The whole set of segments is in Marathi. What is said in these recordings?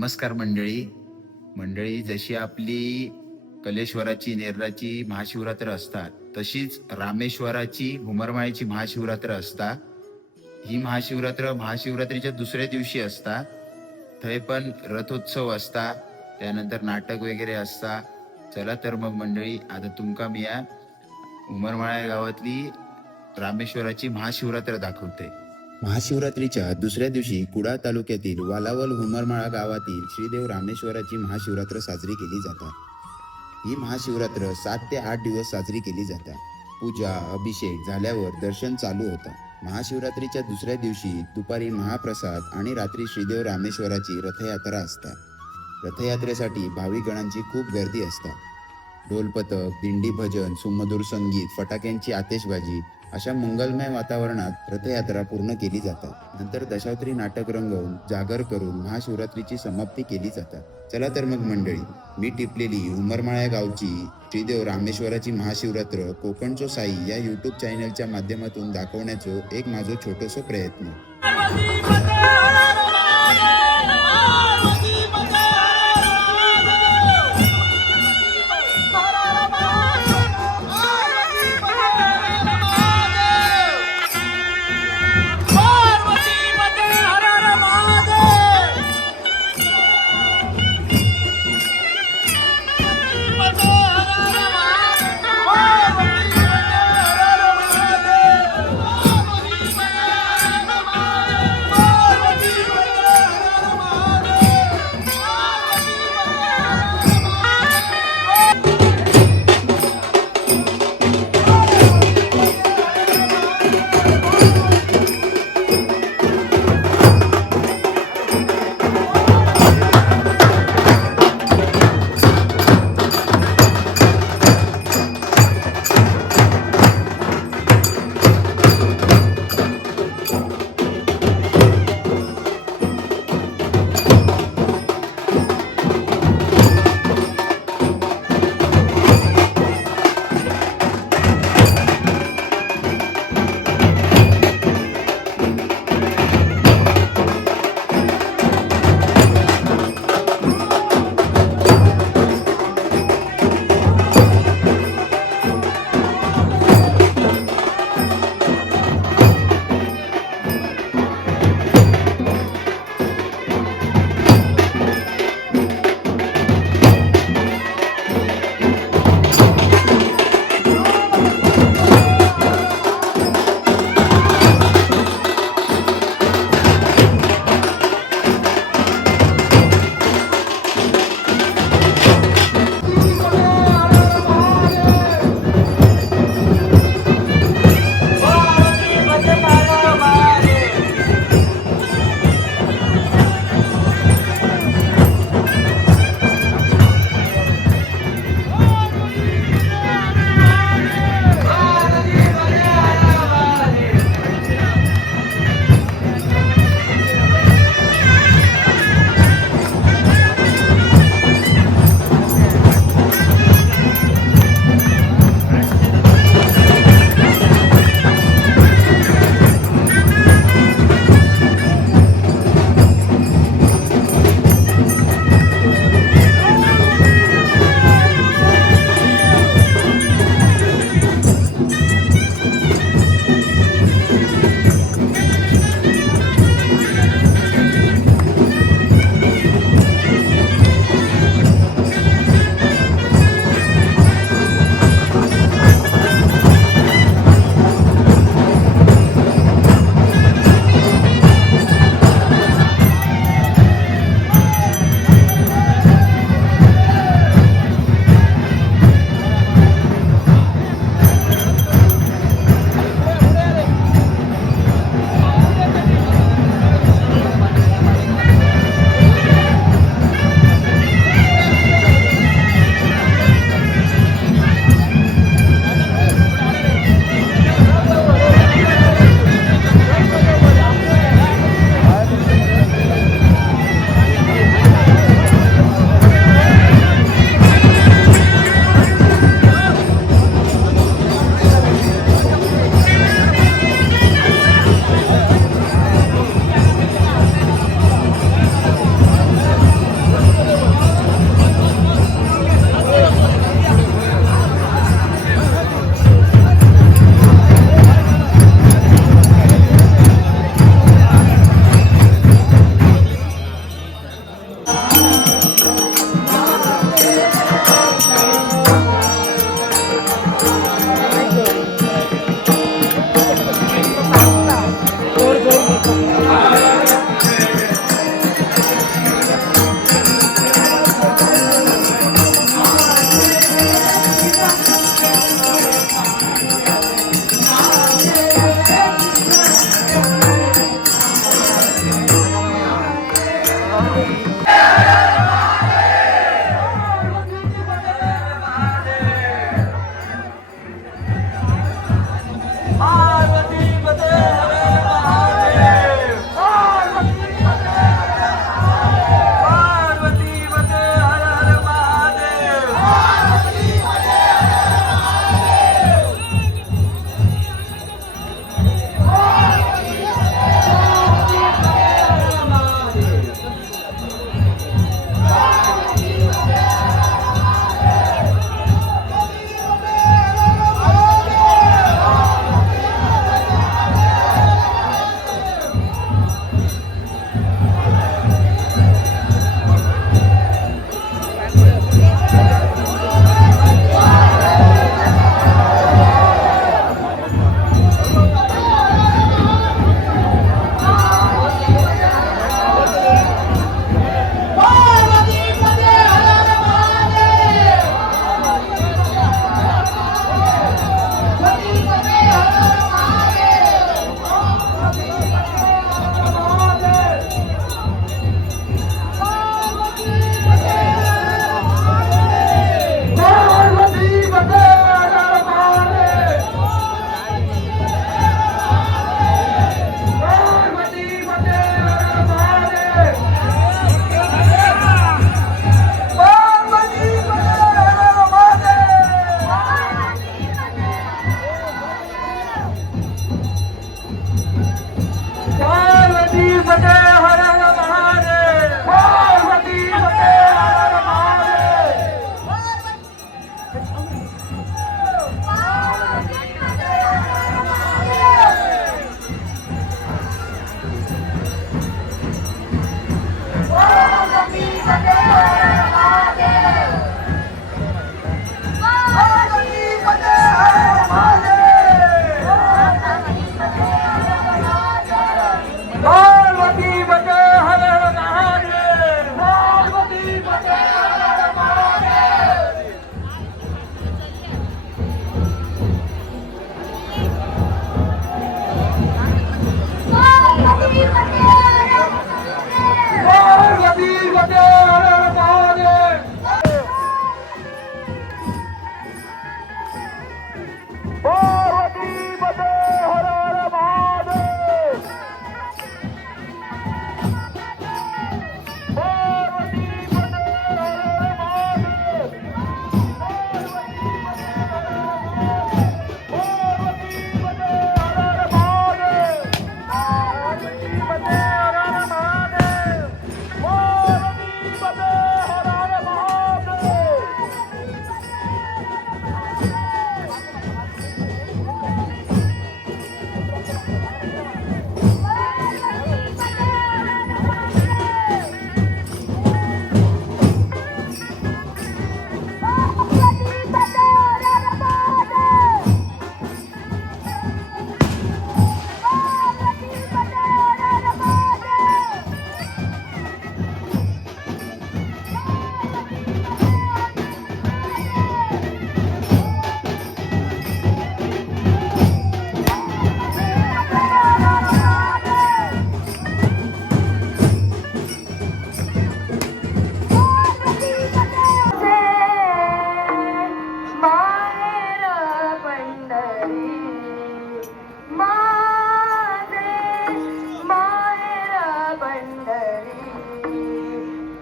नमस्कार मंडळी. मंडळी, जशी आपली कलेश्वराची नेरळाची महाशिवरात्र असतात, तशीच रामेश्वराची घुमरमाळ्याची महाशिवरात्र असता. ही महाशिवरात्रीच्या दुसऱ्या दिवशी असता. थंय पण रथोत्सव असता, त्यानंतर नाटक वगैरे असता. चला तर मग मंडळी, आता तुमका मी या उमरमाळ्या गावातली रामेश्वराची महाशिवरात्र दाखवते. महाशिवरात्रीच्या दुसऱ्या दिवशी कुडाळ तालुक्यातील वालावल हुमरमाळा गावातील श्रीदेव रामेश्वराची महाशिवरात्र साजरी केली जातात. ही महाशिवरात्र 7 ते 8 दिवस साजरी केली जातात. पूजा अभिषेक झाल्यावर दर्शन चालू होता. महाशिवरात्रीच्या दुसऱ्या दिवशी दुपारी महाप्रसाद आणि रात्री श्रीदेव रामेश्वराची रथयात्रा असतात. रथयात्रेसाठी भाविकगणांची खूप गर्दी असतात. ढोलपथक, दिंडी भजन, सुमधुर संगीत, फटाक्यांची आतिषबाजी अशा मंगलमय वातावरणात रथयात्रा पूर्ण केली जातात. नंतर दशावतारी नाटक रंगवून जागर करून महाशिवरात्रीची समाप्ती केली जातात. चला तर मग मंडळी, मी टिपलेली उमरमाळ्या गावची श्रीदेव रामेश्वराची महाशिवरात्र कोकणचो साई या यूट्यूब चॅनलच्या माध्यमातून दाखवण्याचो एक माझो छोटोसो प्रयत्न.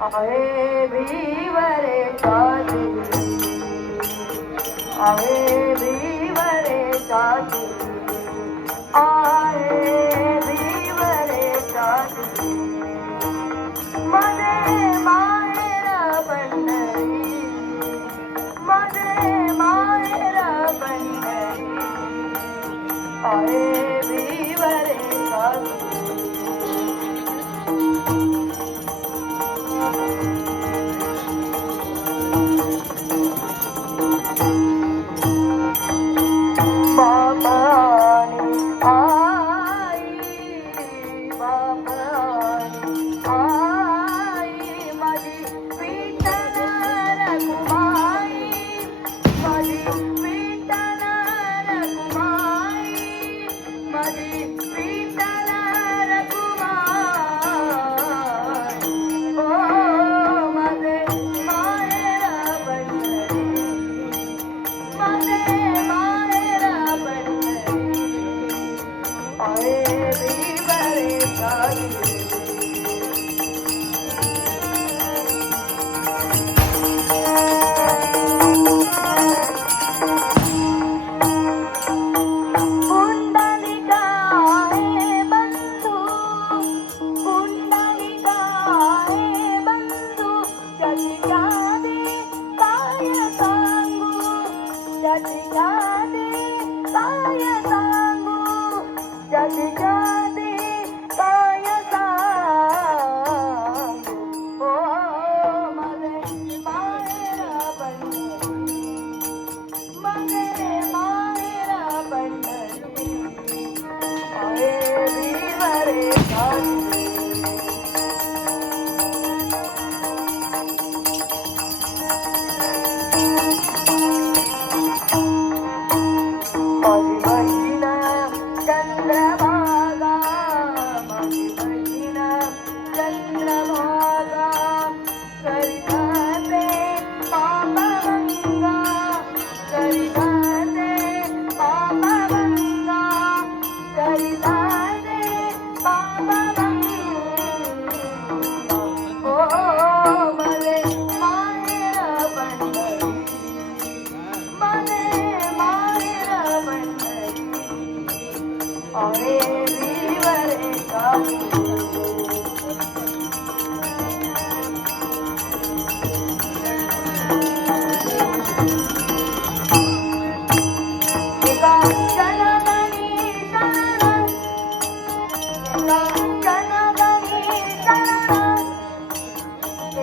आहे भीवरे साथी, आहे भीवरे साथी, आहे भीवरे साथी, मने माहेर पंढरी, मने माहेर पंढरी, आहे भीवरे साथी. Mama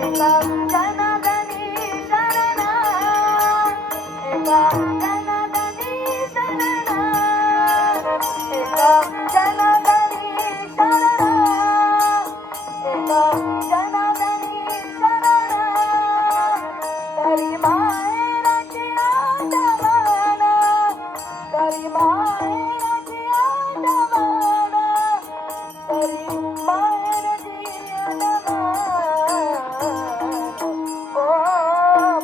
एका जनार्दनी शरणा, एका जनार्दनी शरणा, एका जनार्दनी शरणा, एका जनार्दनी शरणा. तरी माहेराची आठवण, तरी माहेराची आठवण, तरी माहेरची आठवण. ओ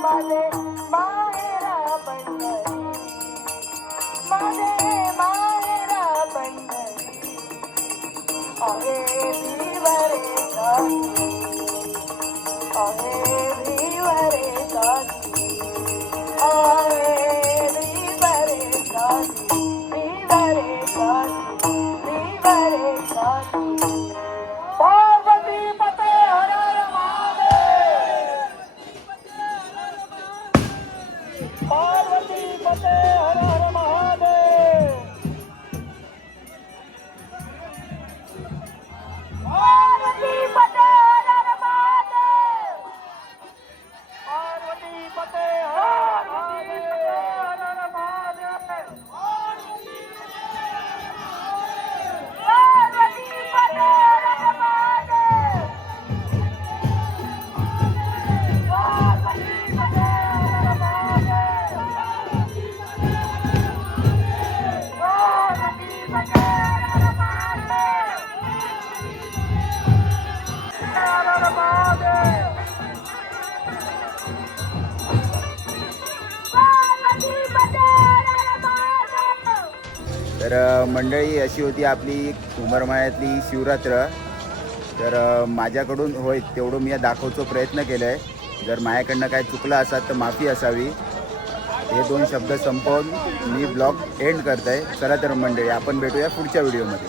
माझे माहेरा पंढरी, माझे माहेरा पंढरी. आहे भिवरे काठी, आहे भिवरे काठी, आहे भिवरे काठी, भिवरे काठी, भिवरे काठी. पार्वती पते हर हर महादेव, पार्वती पते हर हर महादेव. पार्वती पते हर हर महादेव, पार्वती पते हर हर महादेव, पार्वती पते हर हर महादेव, पार्वती पते हर हर महादेव, पार्वती पते हर हर महादेव, हर हर महादेव. पार्वती पते हर हर महादेव. तर मंडळी अशी होती आपली उमरमाळ्यातली शिवरात्र. तर माझ्याकडून होय तेवढं मी दाखवतो प्रयत्न केला आहे. जर माझ्याकडनं काय चुकलं असाल तर माफी असावी. हे 2 शब्द संपवून मी ब्लॉग एंड करत आहे. चला तर मंडळी आपण भेटूया पुढच्या व्हिडिओमध्ये.